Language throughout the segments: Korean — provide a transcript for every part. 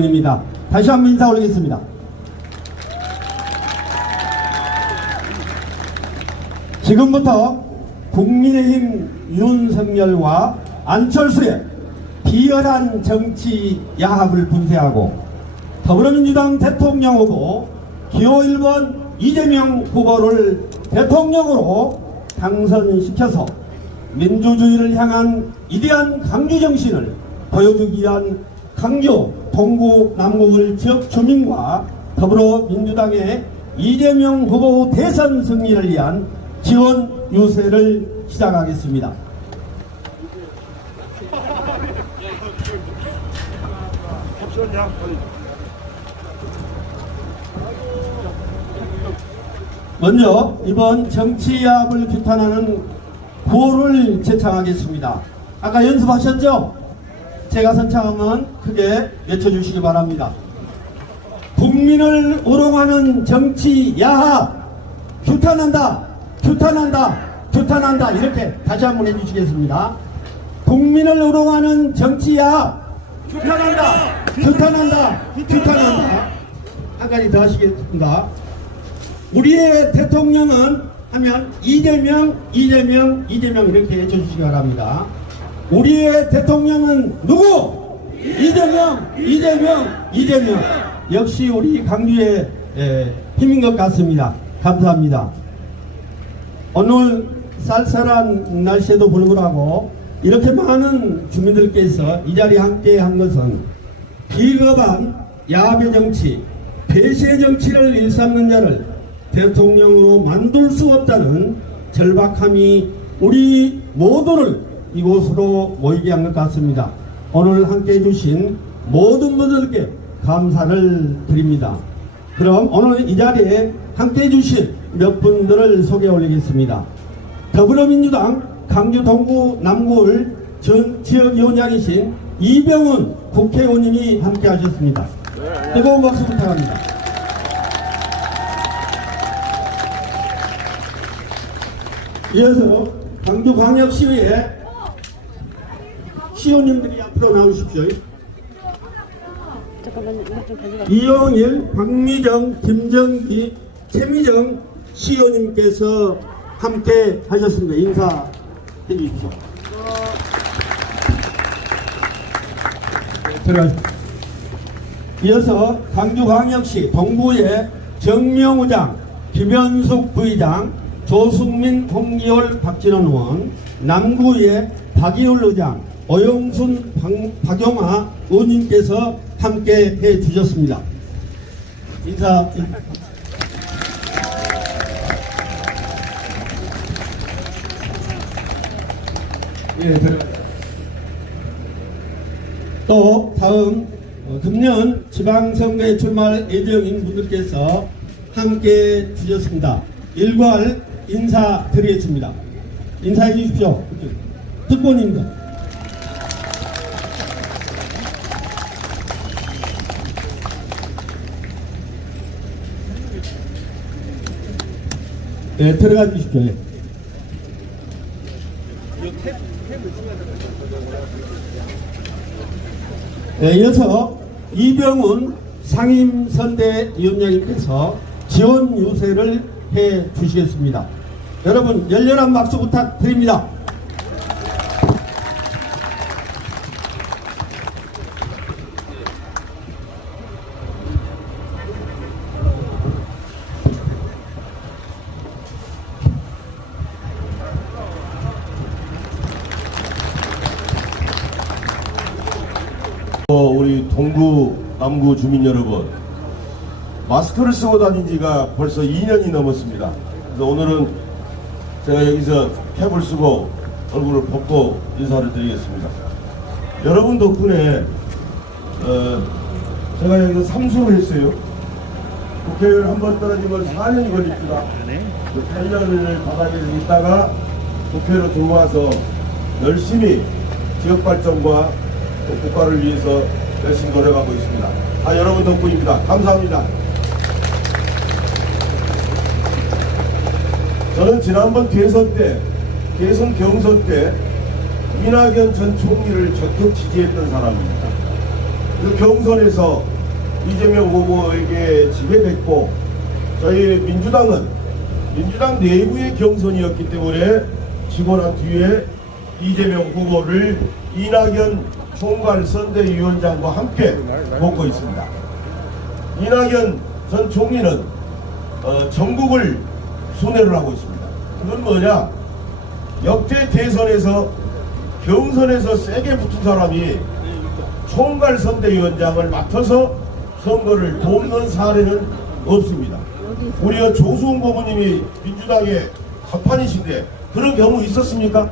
입니다. 다시 한번 인사 올리겠습니다. 지금부터 국민의힘 윤석열과 안철수의 비열한 정치 야합을 분쇄하고 더불어민주당 대통령 후보 기호 1번 이재명 후보를 대통령으로 당선시켜서 민주주의를 향한 위대한 강주정신을 보여주기 위한 강주, 동구, 남구을 지역 주민과 더불어민주당의 이재명 후보 대선 승리를 위한 지원 유세를 시작하겠습니다. 먼저 이번 정치야합을 규탄하는 구호를 제창하겠습니다. 아까 연습하셨죠? 제가 선창하면 크게 외쳐주시기 바랍니다. 국민을 우롱하는 정치 야합 규탄한다, 규탄한다, 규탄한다. 이렇게 다시 한번 해주시겠습니다. 국민을 우롱하는 정치 야합 규탄한다, 규탄한다, 규탄한다. 한 가지 더 하시겠습니다. 우리의 대통령은 하면 이재명, 이재명, 이재명 이렇게 해주시기 바랍니다. 우리의 대통령은 누구? 이재명, 이재명, 이재명. 역시 우리 강주의 힘인 것 같습니다. 감사합니다. 오늘 쌀쌀한 날씨에도 불구하고 이렇게 많은 주민들께서 이 자리에 함께 한 것은 비겁한 야합의 정치, 폐쇄의 정치를 일삼는 자를 대통령으로 만들 수 없다는 절박함이 우리 모두를 이곳으로 모이게 한 것 같습니다. 오늘 함께 해주신 모든 분들께 감사를 드립니다. 그럼 오늘 이 자리에 함께 해주신 몇 분들을 소개해 올리겠습니다. 더불어민주당 강주 동구 남구을 전 지역위원장이신 이병훈 국회의원님이 함께 하셨습니다. 뜨거운 박수 부탁합니다. 이어서 강주광역시의회 시의원님들이 앞으로 나오십시오. 이용일, 박미정, 김정기, 최미정 시의원님께서 함께 하셨습니다. 인사해 주십시오. 이어서 강주광역시 동구의 정명우장, 김현숙 부의장, 조승민, 홍기월, 박진원 의원, 남구의 박이율 의장, 오영순, 박용아 의원님께서 함께 해 주셨습니다. 인사. 예, 또 다음 금년 지방선거에 출마할 예정인 분들께서 함께 주셨습니다. 일괄 인사드리겠습니다. 인사해 주십시오. 특보님들. 네, 들어가 주십시오. 네. 네, 이어서 이병훈 상임선대위원장님께서 지원 유세를 해 주시겠습니다. 여러분 열렬한 박수 부탁드립니다. 우리 동구 남구 주민 여러분, 마스크를 쓰고 다닌 지가 벌써 2년이 넘었습니다. 그래서 오늘은 제가 여기서 캡을 쓰고 얼굴을 벗고 인사를 드리겠습니다. 여러분 덕분에 제가 여기서 삼수를 했어요. 국회의원 한번 떨어지면 4년이 걸립니다. 8년을 바닥에 있다가 국회로 들어와서 열심히 지역발전과 또 국가를 위해서 열심히 노력하고 있습니다. 다 여러분 덕분입니다. 감사합니다. 저는 지난번 대선 경선 때 이낙연 전 총리를 적극 지지했던 사람입니다. 그 경선에서 이재명 후보에게 지배됐고 저희 민주당 내부의 경선이었기 때문에 지고 난 뒤에 이재명 후보를 이낙연 총괄선대위원장과 함께 돕고 있습니다. 이낙연 전 총리는 전국을 순회를 하고 있습니다. 그건 뭐냐? 역대 대선에서 경선에서 세게 붙은 사람이 총괄선대위원장을 맡아서 선거를 돕는 사례는 없습니다. 우리가 조수훈 고모님이 민주당의 간판이신데 그런 경우 있었습니까?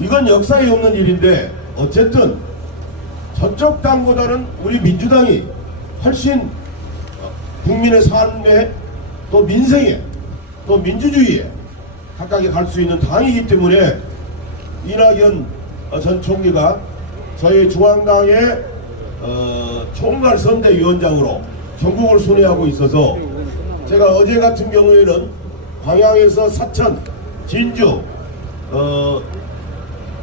이건 역사에 없는 일인데 어쨌든 저쪽 당보다는 우리 민주당이 훨씬 국민의 삶에 또 민생에 또 민주주의에 가깝게 갈 수 있는 당이기 때문에 이낙연 전 총리가 저희 중앙당의 총괄선대위원장으로 전국을 순회하고 있어서 제가 어제 같은 경우에는 광양에서 사천, 진주,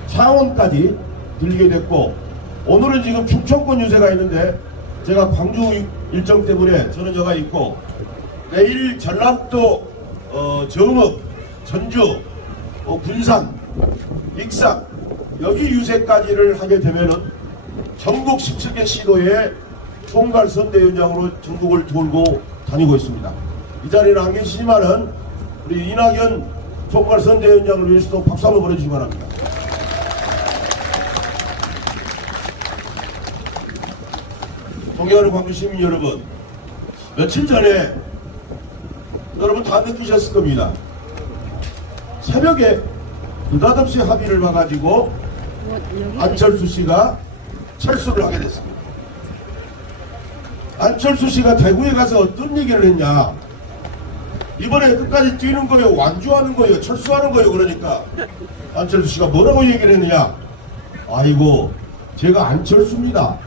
창원까지 들리게 됐고 오늘은 지금 충청권 유세가 있는데 제가 광주 일정 때문에 저는 여가 있고 내일 전라도 정읍, 전주, 군산, 익산 여기 유세까지를 하게 되면은 전국 17개 시도에 총괄선대위원장으로 전국을 돌고 다니고 있습니다. 이 자리는 안 계시지만은 우리 이낙연 총괄선대위원장을 위해서도 박수 한번 보내주시기 바랍니다. 존경하는 광주 시민 여러분, 며칠 전에 여러분 다 느끼셨을 겁니다. 새벽에 느닷없이 합의를 봐가지고 안철수 씨가 철수를 하게 됐습니다. 안철수 씨가 대구에 가서 어떤 얘기를 했냐? 이번에 끝까지 뛰는 거예요, 완주하는 거예요, 철수하는 거예요. 그러니까 안철수 씨가 뭐라고 얘기를 했느냐? 아이고, 제가 안철수입니다.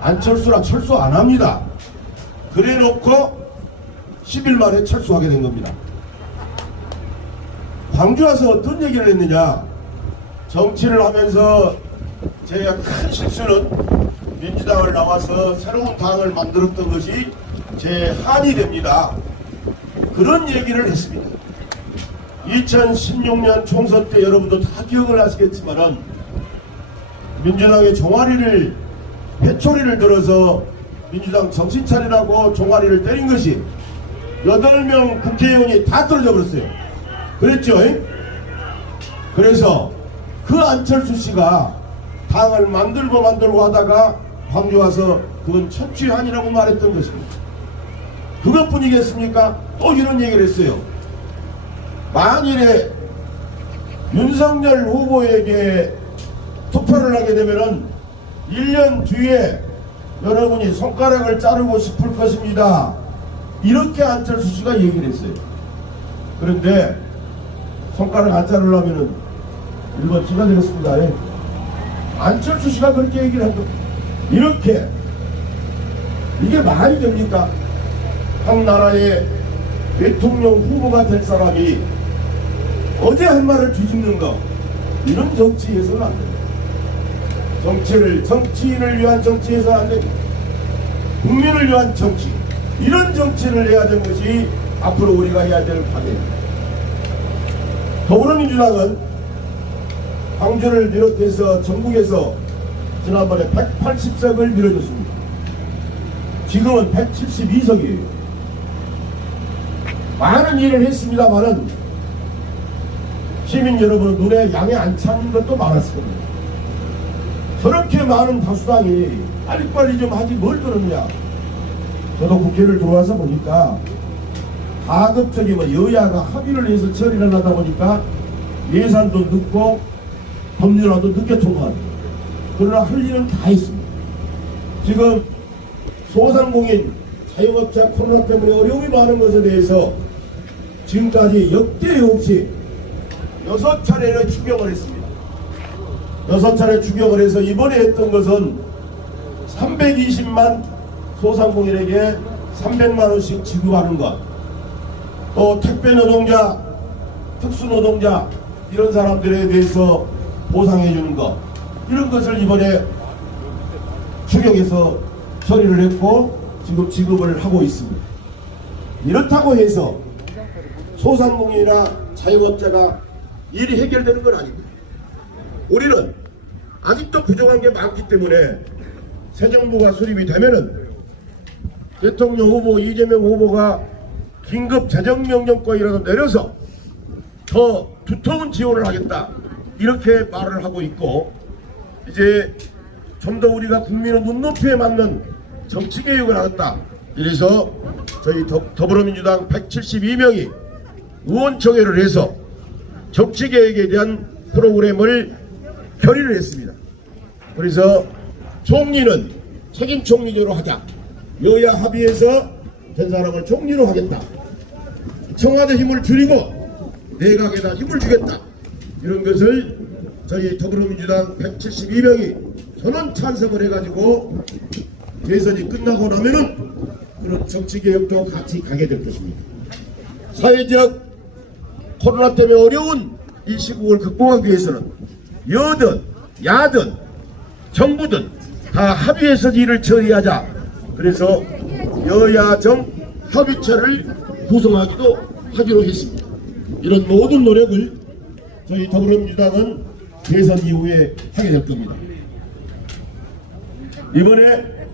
안철수라 철수 안 합니다. 그래 놓고 10일 만에 철수하게 된 겁니다. 광주 와서 어떤 얘기를 했느냐? 정치를 하면서 제가 큰 실수는 민주당을 나와서 새로운 당을 만들었던 것이 제 한이 됩니다. 그런 얘기를 했습니다. 2016년 총선 때 여러분도 다 기억을 하시겠지만은 민주당의 종아리를 회초리를 들어서 민주당 정신 차리라고 종아리를 때린 것이 8명 국회의원이 다 떨어져 버렸어요. 그랬죠? 그래서 그 안철수 씨가 당을 만들고 하다가 광주 와서 그건 천추한이라고 말했던 것입니다. 그것뿐이겠습니까? 또 이런 얘기를 했어요. 만일에 윤석열 후보에게 투표를 하게 되면은 1년 뒤에 여러분이 손가락을 자르고 싶을 것입니다. 이렇게 안철수 씨가 얘기를 했어요. 그런데 손가락 안 자르려면은 1번 지가 되겠습니다. 안철수 씨가 그렇게 얘기를 한 겁니다. 이렇게 이게 말이 됩니까? 한 나라의 대통령 후보가 될 사람이 어제 한 말을 뒤집는 거, 이런 정치에서는 안 됩니다. 정치인을 위한 정치에서 안 됩니다. 국민을 위한 정치, 이런 정치를 해야 되는 것이 앞으로 우리가 해야 될 과제입니다. 더불어민주당은 광주를 비롯해서 전국에서 지난번에 180석을 밀어줬습니다. 지금은 172석이에요. 많은 일을 했습니다만은 시민 여러분 눈에 양에 안 차는 것도 많았을 겁니다. 저렇게 많은 다수당이 빨리빨리 좀 하지 뭘 그러느냐. 저도 국회를 들어와서 보니까 가급적이면 여야가 합의를 해서 처리를 하다 보니까 예산도 늦고 법률안도 늦게 통과합니다. 그러나 할 일은 다 했습니다. 지금 소상공인, 자영업자 코로나 때문에 어려움이 많은 것에 대해서 지금까지 역대 없이 6차례를 추경을 했습니다. 6차례 추경을 해서 이번에 했던 것은 320만 소상공인에게 300만원씩 지급하는 것, 또 택배 노동자, 특수 노동자 이런 사람들에 대해서 보상해 주는 것, 이런 것을 이번에 추경에서 처리를 했고 지금 지급을 하고 있습니다. 이렇다고 해서 소상공인이나 자영업자가 일이 해결되는 건 아닙니다. 우리는 아직도 부족한 게 많기 때문에 새 정부가 수립이 되면은 대통령 후보 이재명 후보가 긴급 재정명령권이라도 내려서 더 두터운 지원을 하겠다 이렇게 말을 하고 있고, 이제 좀 더 우리가 국민의 눈높이에 맞는 정치개혁을 하겠다. 이래서 저희 더불어민주당 172명이 의원총회를 해서 정치개혁에 대한 프로그램을 결의를 했습니다. 그래서 총리는 책임 총리제로 하자. 여야 합의해서 된 사람을 총리로 하겠다. 청와대 힘을 줄이고 내각에다 힘을 주겠다. 이런 것을 저희 더불어민주당 172명이 전원 찬성을 해가지고 대선이 끝나고 나면은 그런 정치개혁도 같이 가게 될 것입니다. 사회적 코로나 때문에 어려운 이 시국을 극복하기 위해서는 여든 야든 정부든 다 합의해서 일을 처리하자. 그래서 여야정 협의체를 구성하기도 하기로 했습니다. 이런 모든 노력을 저희 더불어민주당은 대선 이후에 하게 될 겁니다. 이번에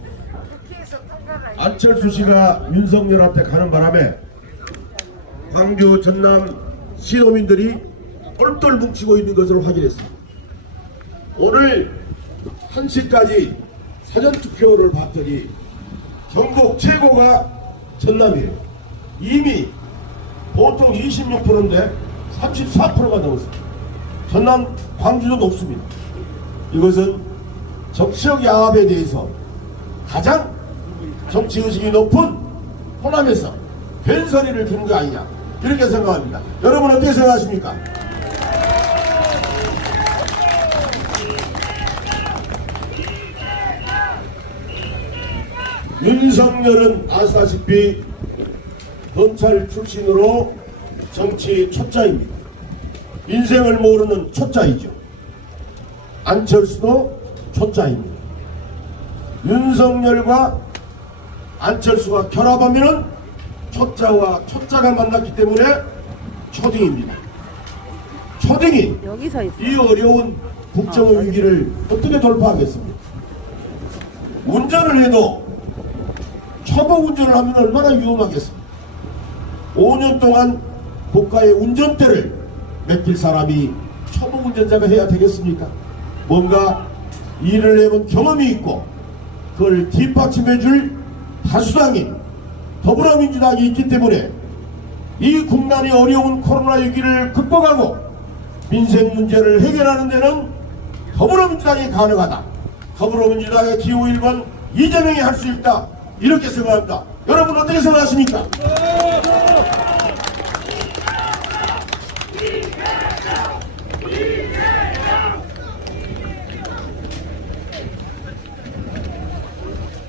안철수 씨가 윤석열한테 가는 바람에 광주 전남 시도민들이 똘똘 뭉치고 있는 것을 확인했습니다. 오늘 1시까지 사전투표를 봤더니 전국 최고가 전남이에요. 이미 보통 26%인데 34%가 넘었습니다. 전남, 광주도 높습니다. 이것은 정치적 야합에 대해서 가장 정치의식이 높은 호남에서 벤소리를 주는 거 아니냐, 이렇게 생각합니다. 여러분 어떻게 생각하십니까? 윤석열은 아시다시피 검찰 출신으로 정치 초짜입니다. 인생을 모르는 초짜이죠. 안철수도 초짜입니다. 윤석열과 안철수가 결합하면은 초짜와 초짜가 만났기 때문에 초딩입니다. 초딩이 이 어려운 국정의 위기를 어떻게 돌파하겠습니까? 운전을 해도 초보 운전을 하면 얼마나 위험하겠습니까? 5년 동안 국가의 운전대를 맡길 사람이 초보 운전자가 해야 되겠습니까? 뭔가 일을 해본 경험이 있고 그걸 뒷받침해줄 다수당인 더불어민주당이 있기 때문에 이 국난이 어려운 코로나 위기를 극복하고 민생 문제를 해결하는 데는 더불어민주당이 가능하다. 더불어민주당의 기호 1번 이재명이 할 수 있다. 이렇게 생각합니다. 여러분 어떻게 생각하십니까?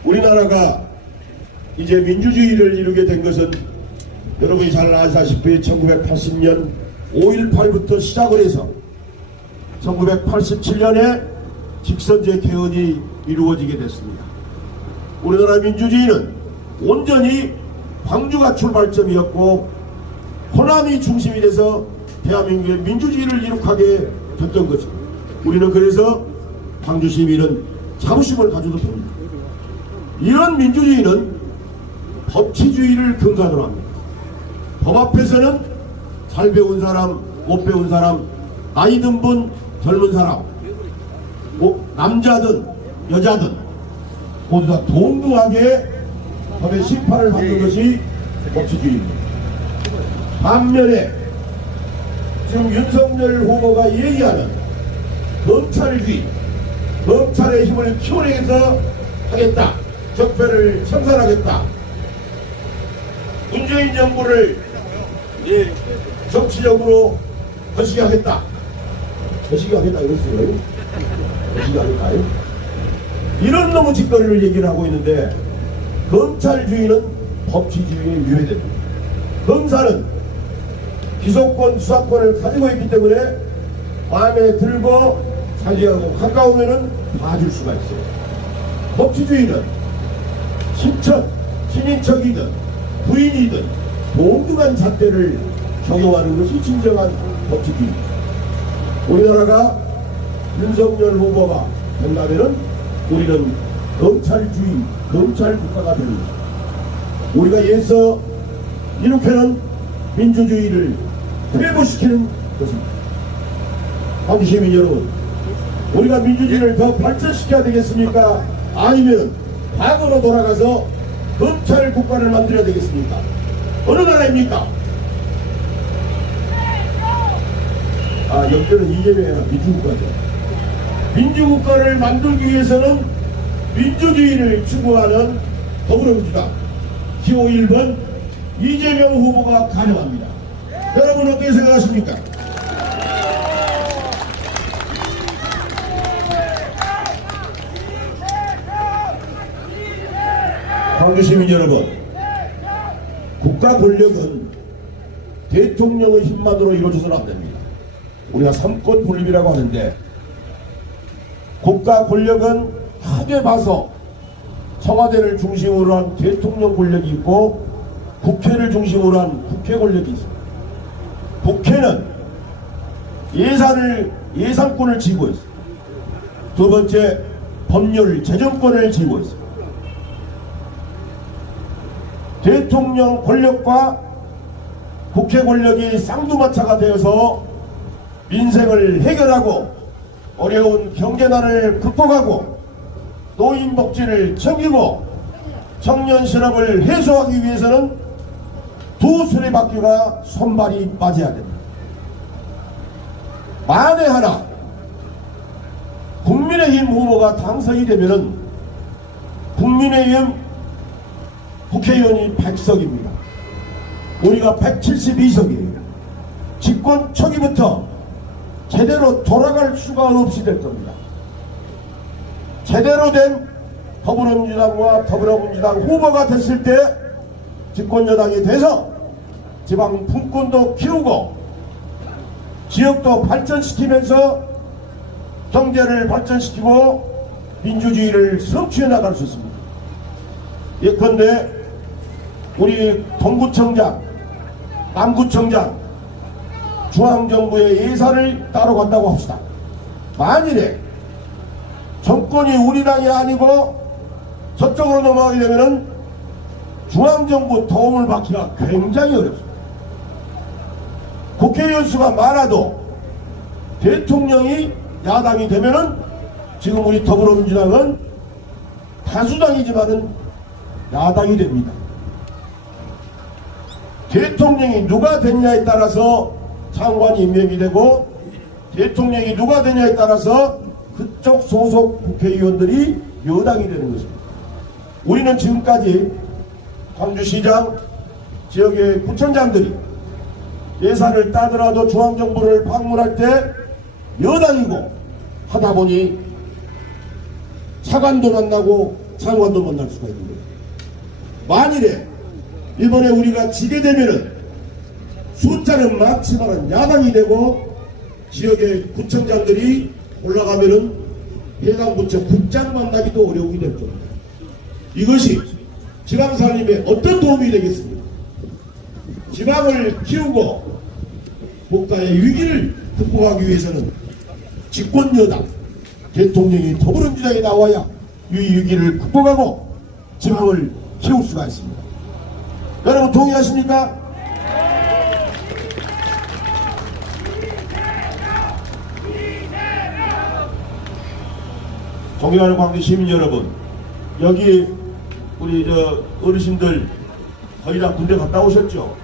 우리나라가 이제 민주주의를 이루게 된 것은 여러분이 잘 아시다시피 1980년 5.18부터 시작을 해서 1987년에 직선제 개헌이 이루어지게 됐습니다. 우리나라 민주주의는 온전히 광주가 출발점이었고 호남이 중심이 돼서 대한민국의 민주주의를 이룩하게 됐던 거죠. 우리는 그래서 광주 시민은 자부심을 가져도 됩니다. 이런 민주주의는 법치주의를 근간으로 합니다. 법 앞에서는 잘 배운 사람, 못 배운 사람, 나이 든 분, 젊은 사람, 남자든 여자든 모두 다 동등하게 법의 심판을 받는 것이 법치주의입니다. 반면에 지금 윤석열 후보가 얘기하는 검찰주의, 검찰의 힘을 키워내서 하겠다, 적폐를 청산하겠다, 문재인 정부를 정치적으로 거시기하겠다. 거시기하겠다 이랬어요. 거시기하겠다요. 이런 놈의 짓거리를 얘기를 하고 있는데 검찰주의는 법치주의에 위배됩니다. 검사는 기소권, 수사권을 가지고 있기 때문에 마음에 들고 자기하고 가까우면은 봐줄 수가 있어요. 법치주의는 친척, 친인척이든 부인이든 동등한 잣대를 적용하는 것이 진정한 법치주의. 우리나라가 윤석열 후보가 된다면은 우리는 검찰주의, 검찰국가가 되는 것입니다. 우리가 애써 이룩해는 민주주의를 퇴보시키는 것입니다. 한국 시민 여러분, 우리가 민주주의를 더 발전시켜야 되겠습니까? 아니면 과거로 돌아가서 검찰 국가를 만들어야 되겠습니까? 어느 나라입니까? 역전은 이재명이 아니라 민주국가죠. 민주국가를 만들기 위해서는 민주주의를 추구하는 더불어민주당 기호 1번 이재명 후보가 가능합니다. 여러분 어떻게 생각하십니까? 광주 시민 여러분, 국가 권력은 대통령의 힘만으로 이루어져서는 안 됩니다. 우리가 삼권 분립이라고 하는데, 국가 권력은 크게 봐서 청와대를 중심으로 한 대통령 권력이 있고 국회를 중심으로 한 국회 권력이 있습니다. 국회는 예산권을 쥐고 있습니다. 두 번째, 법률 재정권을 쥐고 있습니다. 대통령 권력과 국회 권력이 쌍두마차가 되어서 민생을 해결하고 어려운 경제난을 극복하고 노인 복지를 챙기고 청년 실업을 해소하기 위해서는 두 수레바퀴가 손발이 빠져야 됩니다. 만에 하나 국민의힘 후보가 당선이 되면은 국민의힘 국회의원이 100석입니다. 우리가 172석이에요. 집권 초기부터 제대로 돌아갈 수가 없이 될 겁니다. 제대로 된 더불어민주당과 더불어민주당 후보가 됐을 때 집권 여당이 돼서 지방 분권도 키우고 지역도 발전시키면서 경제를 발전시키고 민주주의를 성취해 나갈 수 있습니다. 예컨대 우리 동구청장, 남구청장, 중앙정부의 예산을 따로 간다고 합시다. 만일에 정권이 우리 당이 아니고 저쪽으로 넘어가게 되면은 중앙정부 도움을 받기가 굉장히 어렵습니다. 국회의원 수가 많아도 대통령이 야당이 되면은 지금 우리 더불어민주당은 다수당이지만은 야당이 됩니다. 대통령이 누가 됐냐에 따라서 장관이 임명이 되고 대통령이 누가 되냐에 따라서 그쪽 소속 국회의원들이 여당이 되는 것입니다. 우리는 지금까지 광주시장 지역의 구청장들이 예산을 따더라도 중앙정부를 방문할 때 여당이고 하다 보니 차관도 만나고 장관도 만날 수가 있는 거예요. 만일에 이번에 우리가 지게 되면은 숫자는 많지만 야당이 되고 지역의 구청장들이 올라가면은 해당 부처 국장 만나기도 어려움이 될 겁니다. 이것이 지방살림에 어떤 도움이 되겠습니까? 지방을 키우고 국가의 위기를 극복하기 위해서는 집권여당 대통령이 더불어민주당이 나와야 이 위기를 극복하고 지방을 키울 수가 있습니다. 여러분 동의하십니까? 존경하는 광주 시민 여러분, 여기 우리 어르신들 거의 다 군대 갔다 오셨죠?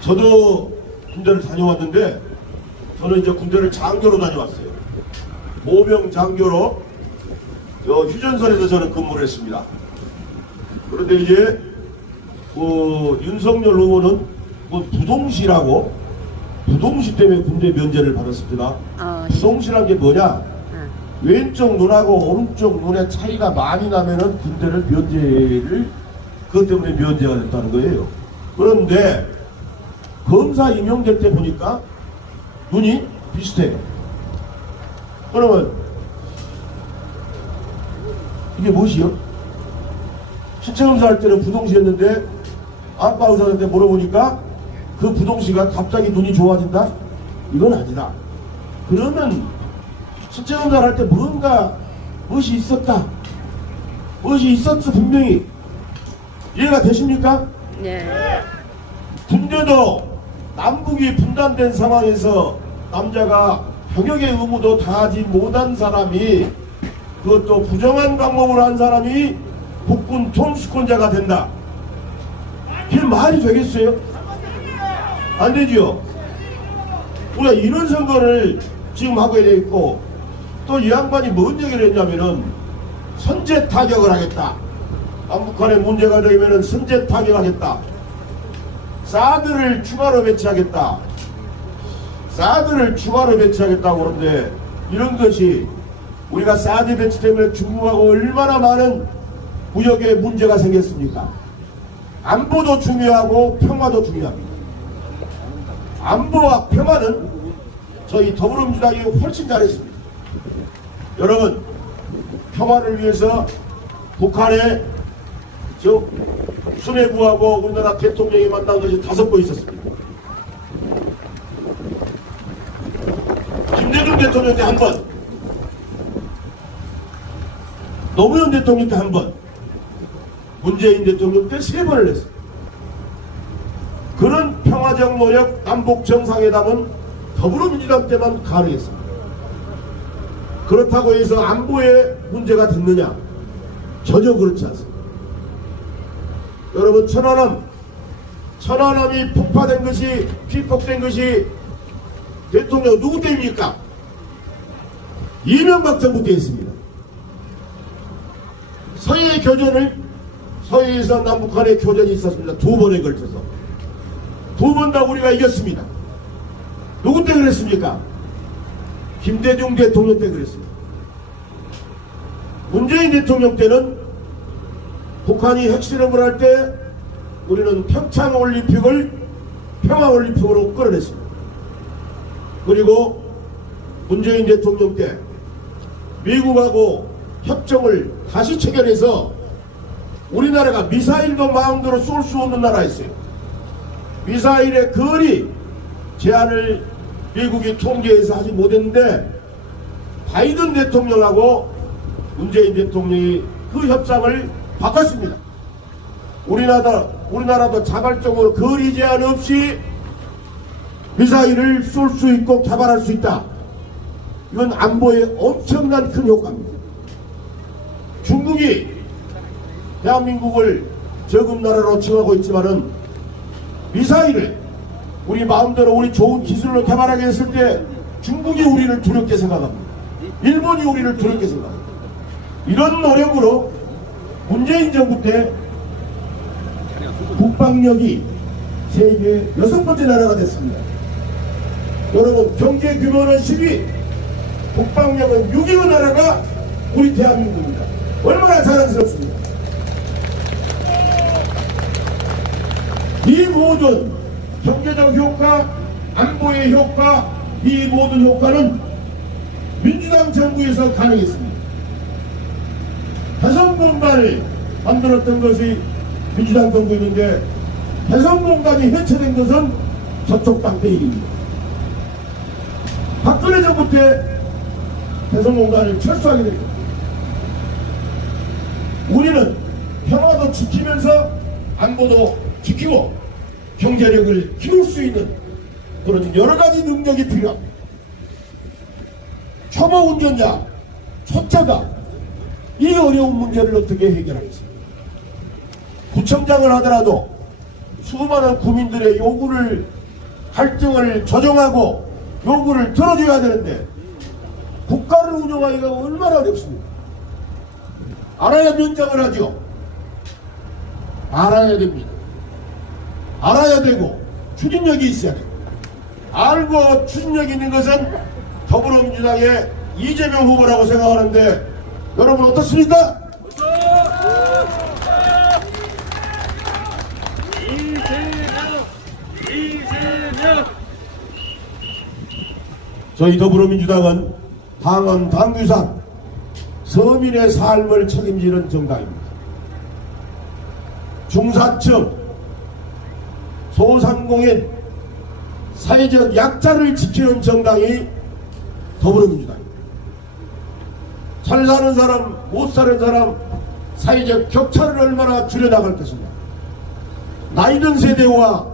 저도 군대를 다녀왔는데 저는 이제 군대를 장교로 다녀왔어요. 모병 장교로 휴전선에서 저는 근무를 했습니다. 그런데 이제 윤석열 후보는 부동시라고 부동시 때문에 군대 면제를 받았습니다. 부동시란 게 뭐냐? 왼쪽 눈하고 오른쪽 눈의 차이가 많이 나면은 군대를 면제를 그것 때문에 면제가 됐다는 거예요. 그런데 검사 임용될 때 보니까 눈이 비슷해요. 그러면 이게 무엇이요? 신체검사 할 때는 부동시였는데 안과 의사한테 물어보니까 그 부동시가 갑자기 눈이 좋아진다? 이건 아니다. 그러면 신체검사를 할 때 뭔가 무엇이 있었다. 무엇이 있었어 분명히. 이해가 되십니까? 네. 군대도 남북이 분단된 상황에서 남자가 병역의 의무도 다하지 못한 사람이 그것도 부정한 방법으로 한 사람이 국군 통수권자가 된다. 이게 말이 되겠어요? 안 되지요? 우리가 이런 선거를 지금 하고 있고 또 이 양반이 뭔 얘기를 했냐면은 선제 타격을 하겠다. 남북한에 문제가 되면은 선제 타격하겠다. 사드를 추가로 배치하겠다. 사드를 추가로 배치하겠다고 그러는데 이런 것이 우리가 사드 배치 때문에 중국하고 얼마나 많은 무역에 문제가 생겼습니까? 안보도 중요하고 평화도 중요합니다. 안보와 평화는 저희 더불어민주당이 훨씬 잘했습니다. 여러분, 평화를 위해서 북한에 수뇌부하고 우리나라 대통령이 만난 것이 5번 있었습니다. 김대중 대통령 때 한 번, 노무현 대통령 때 한 번, 문재인 대통령 때 3번을 했습니다. 그런 평화적 노력, 남북 정상회담은 더불어민주당 때만 가능했습니다. 그렇다고 해서 안보에 문제가 됐느냐? 전혀 그렇지 않습니다. 여러분, 천안함이 폭파된 것이, 피폭된 것이 대통령 누구 때입니까? 이명박 정부 때 했습니다. 서해 교전을, 서해에서 남북한의 교전이 있었습니다. 2번에 걸쳐서. 2번 다 우리가 이겼습니다. 누구 때 그랬습니까? 김대중 대통령 때 그랬습니다. 문재인 대통령 때는 북한이 핵실험을 할 때 우리는 평창올림픽을 평화올림픽으로 끌어냈습니다. 그리고 문재인 대통령 때 미국하고 협정을 다시 체결해서 우리나라가 미사일도 마음대로 쏠 수 없는 나라였어요. 미사일의 거리 제한을 미국이 통제해서 하지 못했는데 바이든 대통령하고 문재인 대통령이 그 협상을 바꿨습니다. 우리나라도 자발적으로 거리 제한 없이 미사일을 쏠 수 있고 개발할 수 있다. 이건 안보에 엄청난 큰 효과입니다. 중국이 대한민국을 적은 나라로 칭하고 있지만은 미사일을 우리 마음대로 우리 좋은 기술로 개발하게 했을 때 중국이 우리를 두렵게 생각합니다. 일본이 우리를 두렵게 생각합니다. 이런 노력으로 문재인 정부 때 국방력이 세계 6번째 나라가 됐습니다. 여러분, 경제 규모는 10위, 국방력은 6위의 나라가 우리 대한민국입니다. 얼마나 자랑스럽습니다. 이 모든 경제적 효과, 안보의 효과, 이 모든 효과는 민주당 정부에서 가능했습니다. 해성공단을 만들었던 것이 민주당 정부였는데 해성공단이 해체된 것은 저쪽 당대 일입니다. 박근혜 정부 때 해성공단을 철수하게 됩니다. 우리는 평화도 지키면서 안보도 지키고 경제력을 키울 수 있는 그런 여러가지 능력이 필요합니다. 초보 운전자, 초짜가 이 어려운 문제를 어떻게 해결하겠습니까? 구청장을 하더라도 수많은 국민들의 요구를, 갈등을 조정하고 요구를 들어줘야 되는데 국가를 운영하기가 얼마나 어렵습니까? 알아야 면장을 하죠. 알아야 됩니다. 알아야 되고 추진력이 있어야 돼요. 알고 추진력이 있는 것은 더불어민주당의 이재명 후보라고 생각하는데 여러분 어떻습니까? 이재명! 저희 더불어민주당은 당헌 당규상 서민의 삶을 책임지는 정당입니다. 중산층, 소상공인, 사회적 약자를 지키는 정당이 더불어민주당입니다. 잘 사는 사람, 못 사는 사람, 사회적 격차를 얼마나 줄여나갈 것이냐, 나이 든 세대와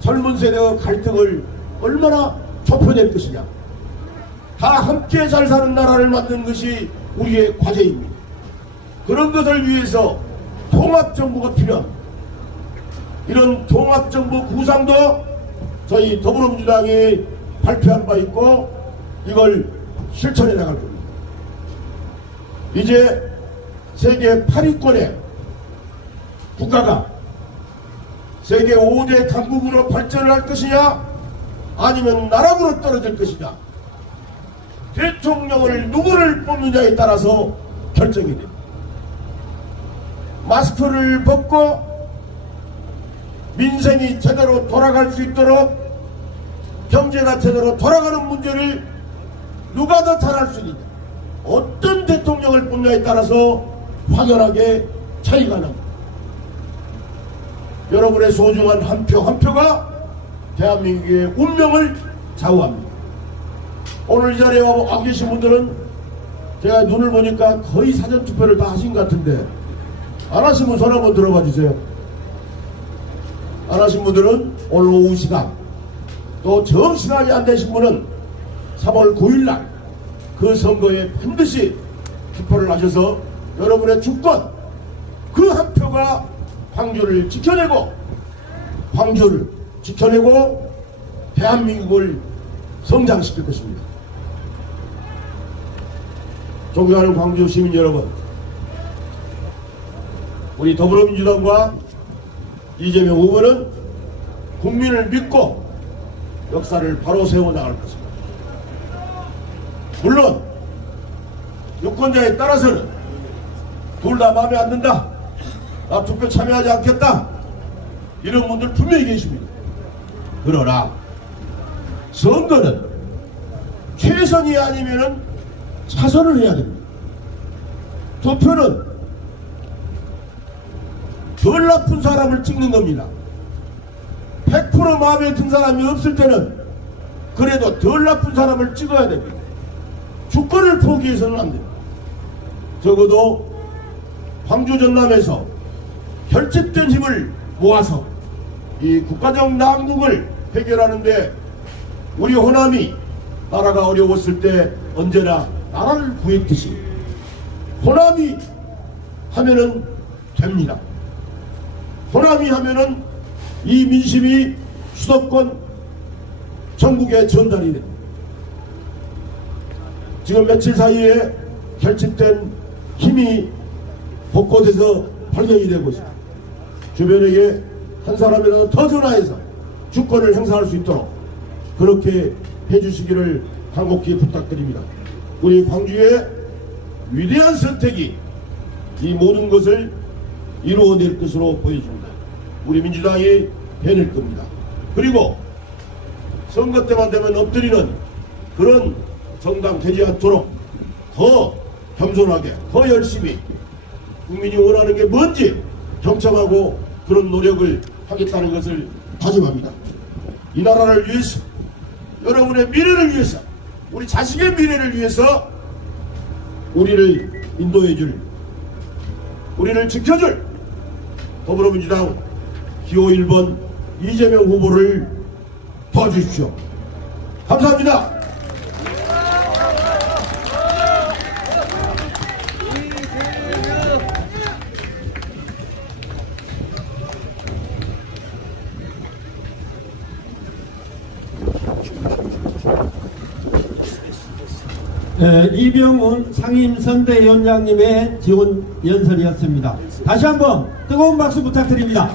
젊은 세대의 갈등을 얼마나 좁혀낼 것이냐, 다 함께 잘 사는 나라를 만드는 것이 우리의 과제입니다. 그런 것을 위해서 통합정부가 필요합니다. 이런 통합정부 구상도 저희 더불어민주당이 발표한 바 있고 이걸 실천해 나갈 겁니다. 이제 세계 8위권의 국가가 세계 5대 강국으로 발전을 할 것이냐 아니면 나락으로 떨어질 것이냐, 대통령을 누구를 뽑느냐에 따라서 결정이 됩니다. 마스크를 벗고 민생이 제대로 돌아갈 수 있도록 경제가 제대로 돌아가는 문제를 누가 더 잘할 수 있느냐, 어떤 대통령을 뽑냐에 따라서 확연하게 차이가 납니다. 여러분의 소중한 한 표 한 표가 대한민국의 운명을 좌우합니다. 오늘 이 자리에 와 계신 분들은 제가 눈을 보니까 거의 사전투표를 다 하신 것 같은데, 안 하신 분 손 한번 들어봐 주세요. 안 하신 분들은 오늘 오후 시간, 또 정시간이 안 되신 분은 3월 9일날 그 선거에 반드시 투표를 하셔서 여러분의 주권, 그 한 표가 광주를 지켜내고 대한민국을 성장시킬 것입니다. 존경하는 광주 시민 여러분, 우리 더불어민주당과 이재명 후보는 국민을 믿고 역사를 바로 세워나갈 것입니다. 물론 유권자에 따라서는 둘 다 마음에 안 든다, 나 투표 참여하지 않겠다, 이런 분들 분명히 계십니다. 그러나 선거는 최선이 아니면은 차선을 해야 됩니다. 투표는 덜 나쁜 사람을 찍는 겁니다. 100% 마음에 든 사람이 없을 때는 그래도 덜 나쁜 사람을 찍어야 됩니다. 주권을 포기해서는 안 됩니다. 적어도 광주 전남에서 결집된 힘을 모아서 이 국가적 난국을 해결하는데 우리 호남이 나라가 어려웠을 때 언제나 나라를 구했듯이 호남이 하면은 됩니다. 호남이 하면은 이 민심이 수도권 전국에 전달이 됩니다. 지금 며칠 사이에 결집된 힘이 곳곳에서 발견이 되고 있습니다. 주변에게 한 사람이라도 더 전화해서 주권을 행사할 수 있도록 그렇게 해주시기를 간곡히 부탁드립니다. 우리 광주의 위대한 선택이 이 모든 것을 이루어낼 것으로 보여집니다. 우리 민주당이 해낼 겁니다. 그리고 선거 때만 되면 엎드리는 그런 정당 되지 않도록 더 겸손하게, 더 열심히 국민이 원하는 게 뭔지 경청하고 그런 노력을 하겠다는 것을 다짐합니다. 이 나라를 위해서, 여러분의 미래를 위해서, 우리 자식의 미래를 위해서 우리를 인도해줄, 우리를 지켜줄 더불어민주당 기호 1번 이재명 후보를 도와주십시오. 감사합니다. 이병훈 상임선대위원장님의 지원 연설이었습니다. 다시 한번 뜨거운 박수 부탁드립니다.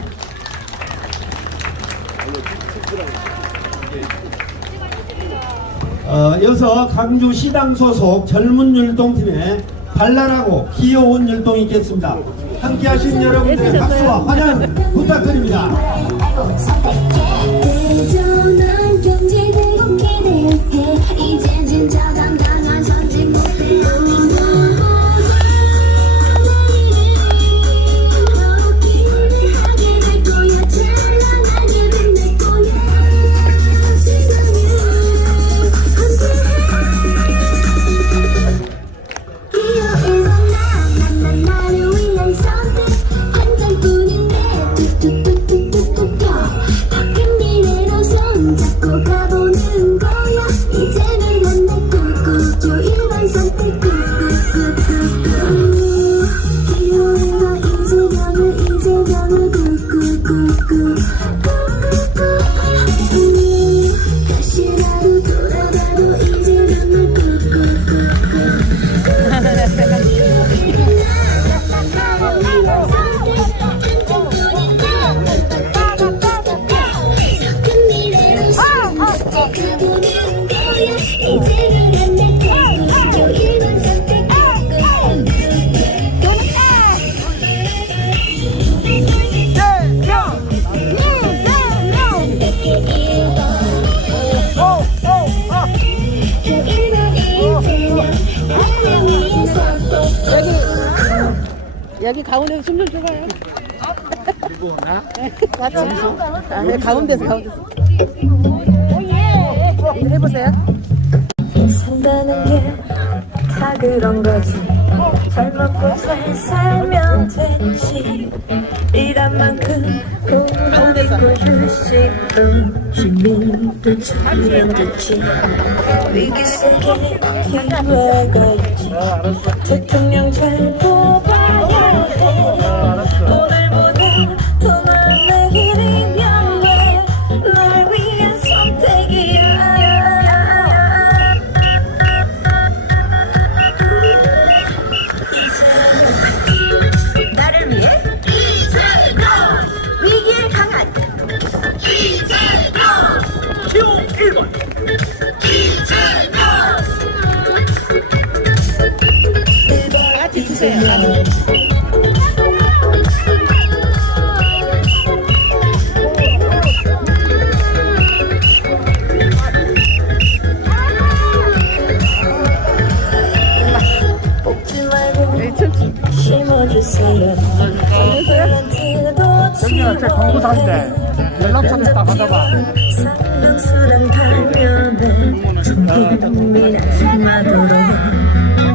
이어서 강주시당 소속 젊은율동팀의 발랄하고 귀여운 율동이 있겠습니다. 함께하신 여러분들의 박수와 환영 부탁드립니다. 대전한 경제대국 기대해 이젠 진짜 당당한 선진 모델 여기 가운데서 춤 좀 춰봐요. 그리고 나? 같이. 아, 네, 가운데서. 해보세요. 산다는 게 다 그런 거지. 잘 먹고 잘 살면 됐지. 일한 만큼 꿈만 있고 휴식도 준비도 잘하면 됐지. 위기 속에 기회가 있지. 대통령 잘 뽑아야 해. 오늘보다 더 나은 내일이면 돼. 널 위한 선택이야. 나를 위해 이재명 위기에 강한 이재명 기호 1번 이재명 같이 드세요. 뽑지 말고 심어주세요. 플란트도 제 광고 사인데 연락처 좀 받아봐. 상명수란 달면에 준비는 마도록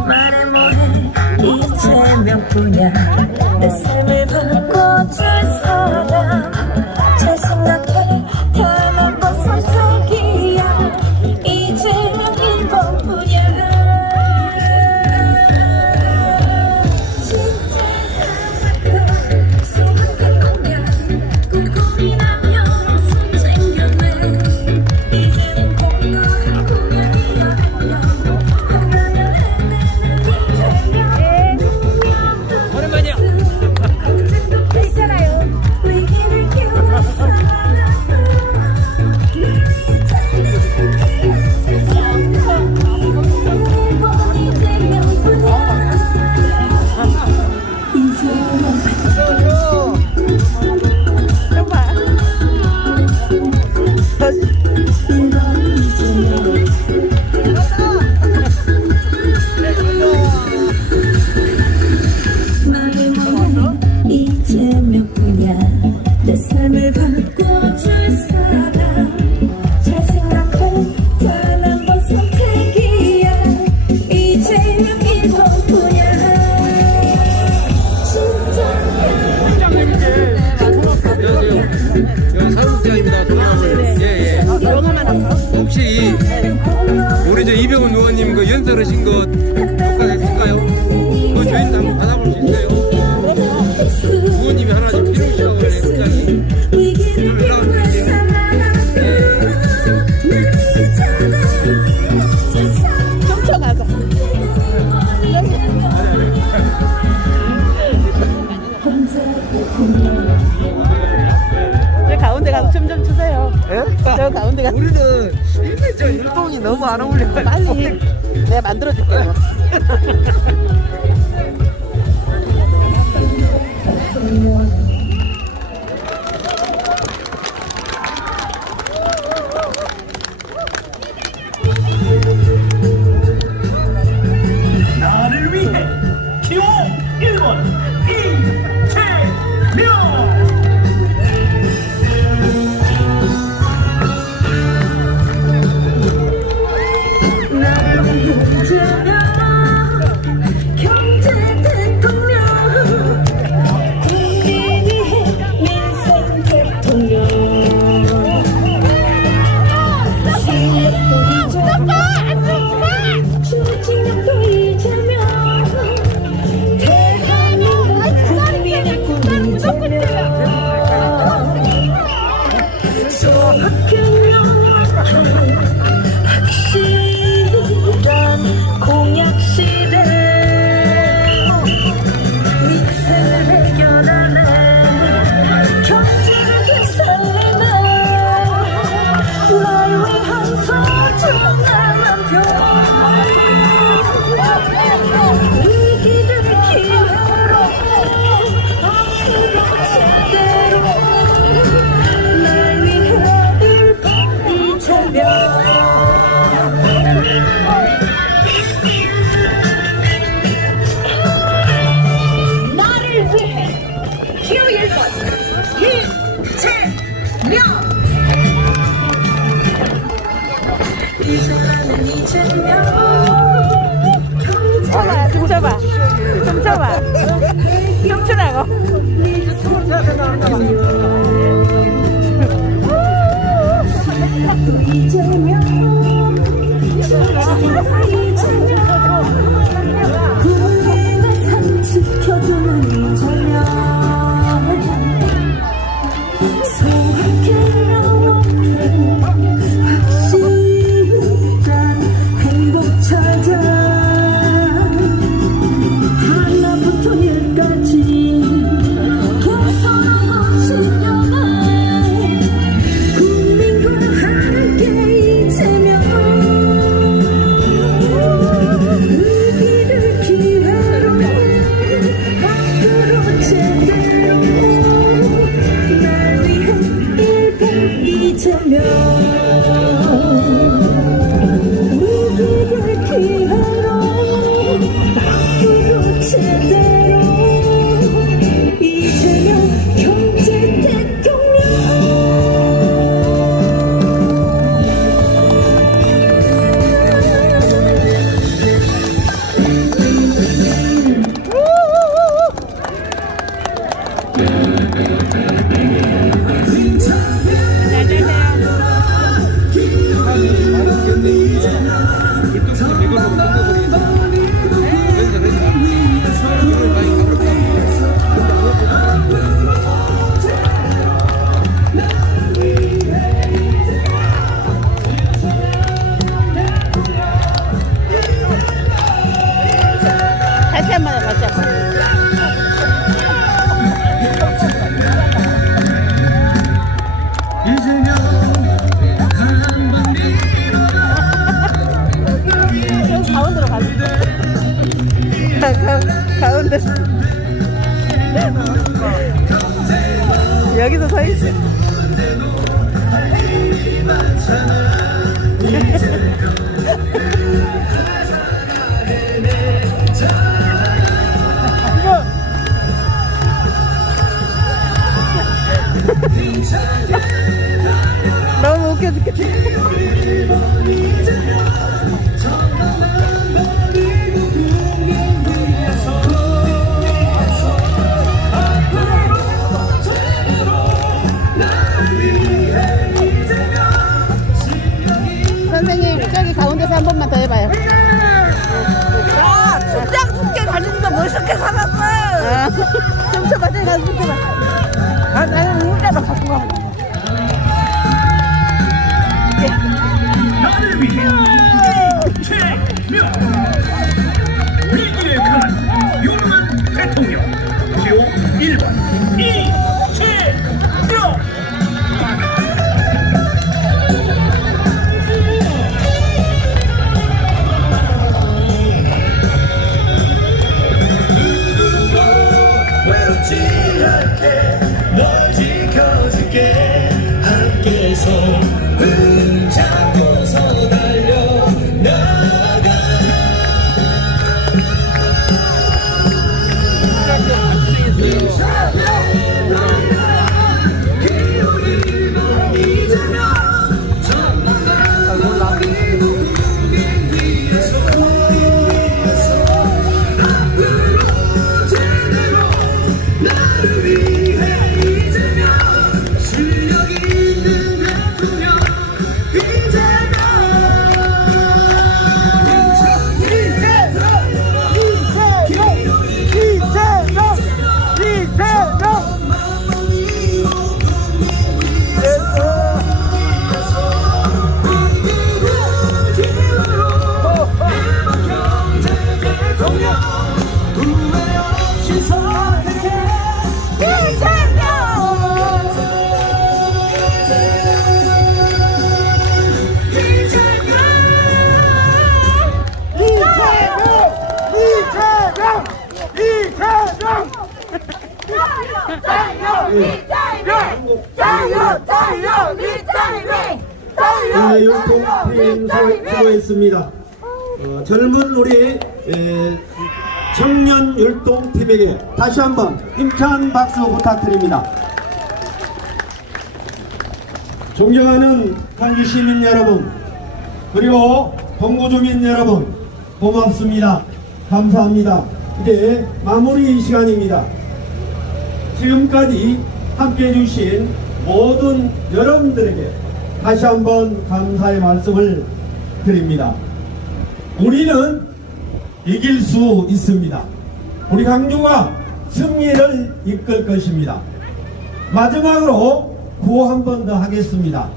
말해 뭐해 이재명뿐이야. 내 삶을 바꿔줄 사람 잘 생각해 다만 건 선택이야. 이재명 1번뿐이야. 이재명뿐이야. 내 삶을 바꿔줄 사람 잘 생각해 단 한 번 선택이야. 이재명 1번뿐이야. 혹시 우리 저 이병헌 의원님 그 연설하신 거 효과됐을까요? 그거 저희도 한번 받아볼 수 있어요? 의원님이 하나 좀 필요시라고 그래 굉장히 춤춰가자. 저 가운데 가서 춤 좀 추세요. 저 가운데 가서. 우리는 이게 저 일동이 너무 안 어울려. 빨리 내가 만들어줄게요. 나를 위해 기호 1번 이재명. 나를 위해 이재명 나가. 이재명 국민의 삶 지켜주는 이재명 소확행하고 확실한 행복 찾아 하나부터 열까지 개선하고 신령한 국민과 함께 이재명 의기를 기회로 앞으로 제대로 날 위해 일본 이재명 의기를 기회로 앞으로 제대로 이재명 경제 대통령 다시 한 번 해, 다시 한 번. 좀 가운데로 가자. 가운데. 여기서 서 있어. 너무 웃겨 죽겠지. 선생님 저기 가운데서 한 번만 더 해봐요. 야, 춘장 두께 가지고도 멋있게 살았어. 춤춰봐, 저기 가서 춤춰봐. 아, 나는 의자로 갖고 가. 나를 위해 이재명 위기에 강한 유능한 대통령 기호 1번 이재명 외롭지 않게 널 지켜줄게 함께 손을 잡고서 달려나가 기울이는 이재명 전망가 비행 위에서 앞으로 제대로 나를 위해 이재명 실력 있는 대통령 이재명 후회 없이 선택해 율동팀 수고했습니다. 젊은 우리 청년 율동팀에게 다시 한번 힘찬 박수 부탁드립니다. 존경하는 강기 시민 여러분, 그리고 동구 주민 여러분, 고맙습니다. 감사합니다. 이제 마무리 시간입니다. 지금까지 함께해 주신 모든 여러분들에게 다시 한번 감사의 말씀을 드립니다. 우리는 이길 수 있습니다. 우리 강주가 승리를 이끌 것입니다. 마지막으로 구호 한 번 더 하겠습니다.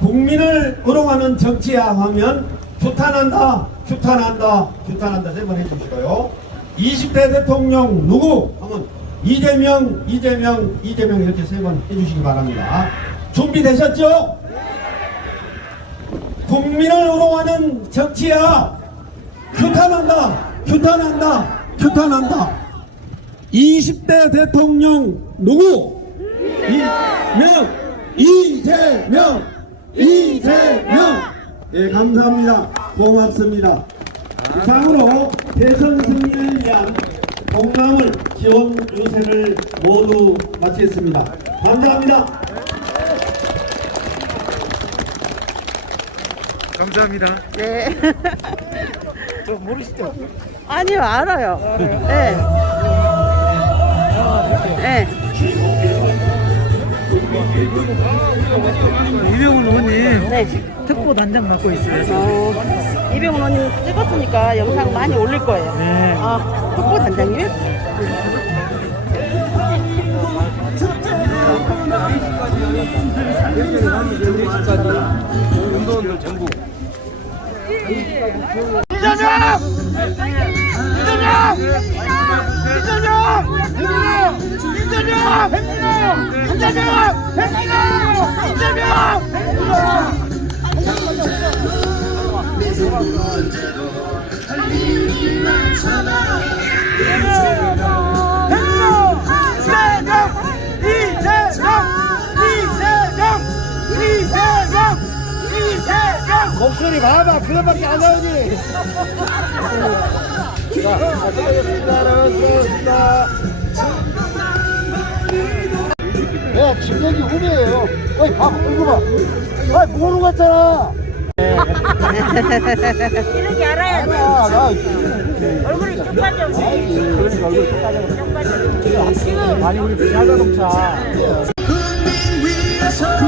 국민을 우롱하는 정치야 하면 규탄한다, 규탄한다, 규탄한다 세 번 해주시고요. 20대 대통령 누구 하면 이재명, 이재명, 이재명 이렇게 세 번 해주시기 바랍니다. 준비되셨죠? 국민을 우롱하는 정치야 규탄한다, 규탄한다, 규탄한다. 20대 대통령 누구? 이재명, 이재명. 예, 감사합니다. 고맙습니다. 이상으로 대선 승리를 위한 공감을 지원 유세를 모두 마치겠습니다. 감사합니다. 감사합니다. 네. 저 모르시죠? 아니요, 알아요. 네. 네. 이병훈 의원님 네. 특보 단장 맡고 있어요. 이병훈 의원님 찍었으니까 영상 많이 올릴 거예요. 네. 아, 특보 단장님? 운동원들 전부. 목소리 봐봐, 그거밖에 안 나오지. 네, 진혁이 후배예요. 어이, 봐, 얼굴 봐. 어이, 모르는 거 같잖아. 이렇게 알아야지. 얼굴이 똑같죠? 그러니까 얼굴 똑같아. 아니, 우리 비자자동차. 국민 위해서